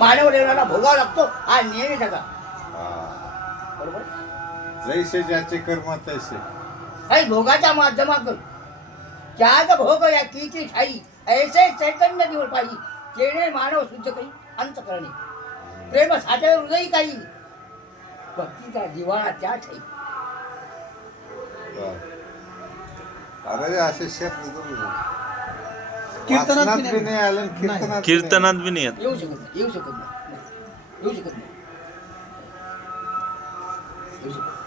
मानव लेवला भोगावा लागतो हा नियम आहे त्याचा. बरोबर. जैसे ज्याचे कर्म तैसे. काही भोगाच्या माध्यमातून त्याग भोग या कीची ठाई ऐसे चैतन्य दिवस पाहिजे जेणे मानव शुद्ध काही अंत करणे प्रेम साठे हृदयी काही भक्तीचा दिवाळा त्या ठाई. अरे असे शब्द कीर्तनात वाचनात बी नाही आलं आणि कीर्तनात कीर्तनात बी नाही येत. येऊ शकत नाही, येऊ शकत नाही, येऊ शकत नाही, येऊ शकत नाही.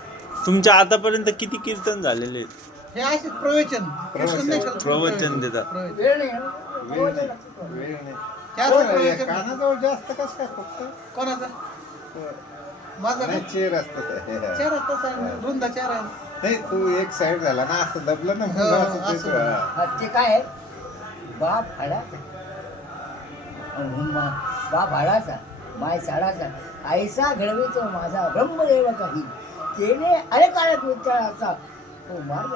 तुमच्या आतापर्यंत किती कीर्तन झालेले आहेत? हे असे प्रवचन कीर्तन नाही करत. प्रवचन देतात. वेळ नाही ना. वेळ नाही. वेळ नाही. जास्त हो, प्रवचन. कानाजवळ जास्त कसं काय फक्त कोणाचा माझा नाही, चेर असतं ते. चेहरा तसा आहे, रुंद चेहरा आहे. नाही तू एक साइड झाला ना असं दबलं ना हो, मग असं असं. तेच, हा. हा, ते काय आहे बाप हाडाचा बाप हाडाचा माय साडाचा ऐसा घडवितो माझा ब्रह्मदेव काही तेने अरे काळात विचाराचा तो मार्ग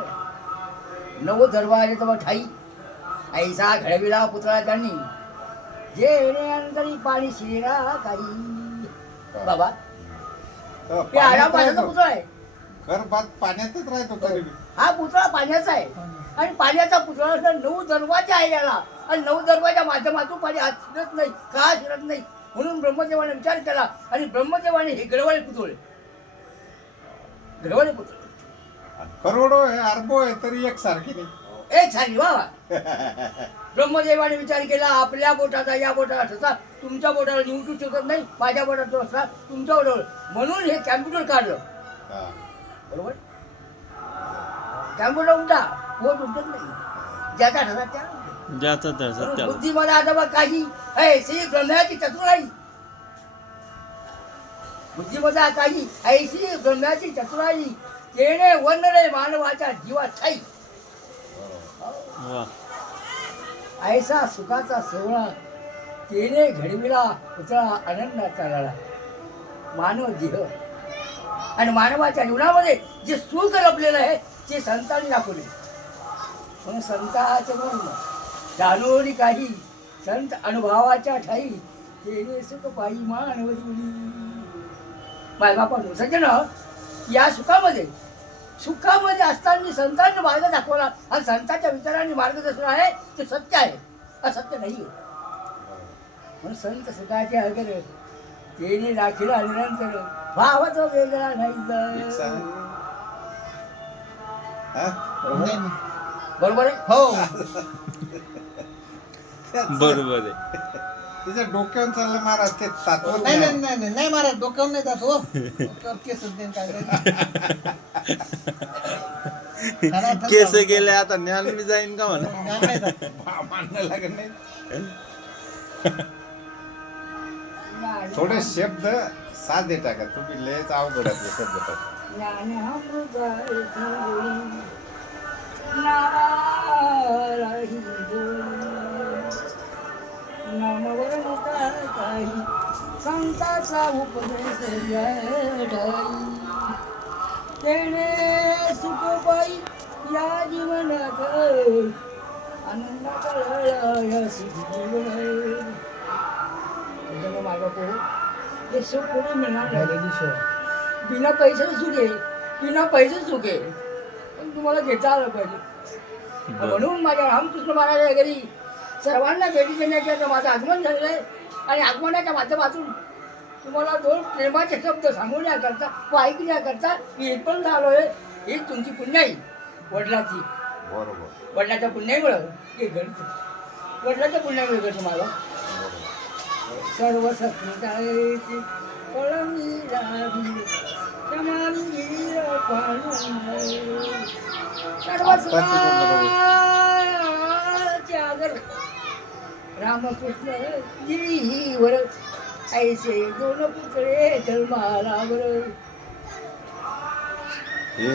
नव दरवाजे तव ठाई ऐसा घडविला पुतळा त्यांनी जे येणे अंतरी पाणी शिरा काही बाबा हो, हे आडा पाण्यात पाण्याचा राहतो. पुतळा आहे. घर बात पाण्यातच राहतो तरी बी. हा पुतळा पाण्याचा आहे आणि पाण्याचा पुतळा असं 9 दरवाजे आहे याला आणि 9 दरवाजा माध्यमातून पाणी आत शिरत नाही का शिरत नाही म्हणून ब्रह्मदेवाने विचार केला आणि ब्रह्मदेवाने हे गडवळे पुतळे गडवळे पुतळे करोडो आहे अरबो आहे तरी एक सारखी नाही. एक झाली वा ब्रह्मदेवाने विचार केला आपल्या बोटाचा या बोटाला ठसा तुमच्या बोटाला निवटू शकत नाही माझ्या बोटाचा ठसा तुमच्या बोटावर म्हणून हे कॅम्प्युटर काढलं. हा. बरोबर कॅम्प्युटर उलटा बोट उलटत नाही ज्याचा ठसा त्या उलटे. ज्याचा त्याचा त्याला. बुद्धीमध्ये आता बघ काही ऐशी ब्रह्म्याची चतुराई बुद्धीमध्ये काही ऐशी ब्रह्म्याची चतुराई तेने वनरे मानवाच्या जीवात ठाई वा. ऐसा सुखाचा सोहळा तेने घडविला पुतळा आनंदाचा लढा मानव देह आणि मानवाच्या जीवनामध्ये जे सुख लपलेलं आहे ते संतांनी दाखवले म्हणून संताचे म्हणून जाणून काही संत अनुभवाच्या ठाई तेने सुख पायी मानव बायबापासून सज्जन या सुखामध्ये असताना संतांनी मार्ग दाखवला आणि संतांच्या विचारांनी मार्गदर्शन आहे ते सत्य आहे असत्य नाही म्हणून संत सुखाचे अगर तेने राखीला निरंतर भावाचा वेगळा एक नाही सांग. हा? नाही, नाही. बरोबर आहे हो बरोबर आहे. तुझ्या डोक्यावर चाललं महाराज ते तात्व नाही नाही नाही नाही नाही महाराज डोक्यावर नाही जात हो डोक्यावर केसच देईन काय करायचं. केस गेले आता ज्ञान मी जाईन का म्हणा. ज्ञान नाही जात. मानणं लागत नाही. थोडे शब्द साधे टाका तुम्ही लयच अवघडातले शब्द टाका. काही संताचा उपदेश तेने सुख पायी या जीवनात आनंदाचा लढा सुख मागं पोहू हे सुख कोणी मिळणार नाही. बिना पैसे सुखे बिना पैसे सुखे पण तुम्हाला घेता आलं पाहिजे म्हणून माझ्या रामकृष्ण महाराजा घरी सर्वांना भेटी देण्याचं माझं आगमन झालेलं आहे आणि आगमनाच्या माध्यमातून तुम्हाला 2 प्रेमाचे शब्द सांगण्याकरता व ऐकण्याकरता मी इथपर्यंत आलो आहे. ही तुमची पुण्याई वडिलाची बरोबर. वडिलाच्या पुण्याईमुळं हे घडतं वडिलाच्या पुण्यामुळे घडतं मला सर्व सत्ताची कळमी राही क्षमावीर पाणी सर्व त्यागर रामकृष्ण गिरीवर ऐसे 2 पुतळे जन्मालावर हे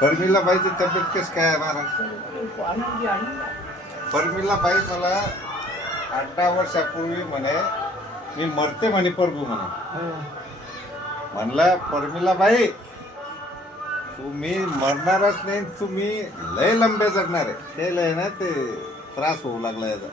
परमिला बाईची तब्येत कशी काय आहे महाराज? आनंदी आनंद परमिला बाई मला 8-10 वर्षापूर्वी म्हणे मी मरते म्हणे प्रभू म्हणे. म्हणलं परमिला बाई तुम्ही मरणारच नाही तुम्ही लय लंबे जगणार आहे ते लय ना ते त्रास होऊ लागला याचा